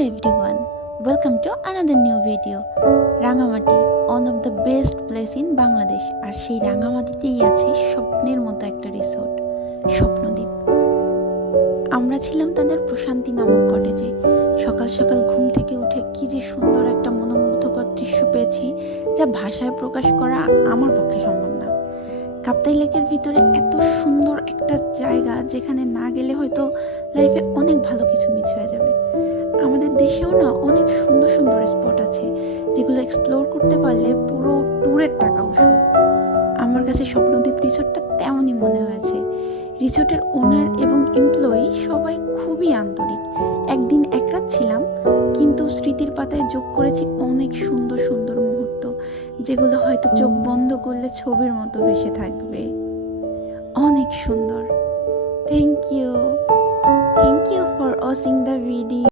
everyone, welcome to another new video. Rangamati, one of the best place in Bangladesh. আর সেই রাঙামাটিতেই আছে স্বপ্নের মতো একটা রিসোর্ট, স্বপ্নদ্বীপ। আমরা ছিলাম তাদের প্রশান্তি নামক কটেজে। সকাল সকাল ঘুম থেকে উঠে কি যে সুন্দর একটা মনোমুগ্ধকর দৃশ্য পেয়েছি, যা ভাষায় প্রকাশ করা আমার পক্ষে সম্ভব না। কাপ্তাই লেকের ভিতরে এত সুন্দর একটা জায়গা, যেখানে না গেলে হয়তো লাইফে অনেক ভালো কিছু মিস হয়ে যাবে। আমাদের দেশেও না অনেক সুন্দর সুন্দর স্পট আছে, যেগুলো এক্সপ্লোর করতে পারলে পুরো ট্যুরের টাকা উসুল। আমার কাছে স্বপ্নদ্বীপ রিসোর্টটা তেমনই মনে হয়েছে। রিসোর্টের ওনার এবং এমপ্লয়ি সবাই খুবই আন্তরিক। একদিন এক রাত ছিলাম, কিন্তু স্মৃতির পাতায় যোগ করেছি অনেক সুন্দর সুন্দর মুহূর্ত, যেগুলো হয়তো চোখ বন্ধ করলে ছবির মতো ভেসে থাকবে। অনেক সুন্দর। Thank you for watching the video.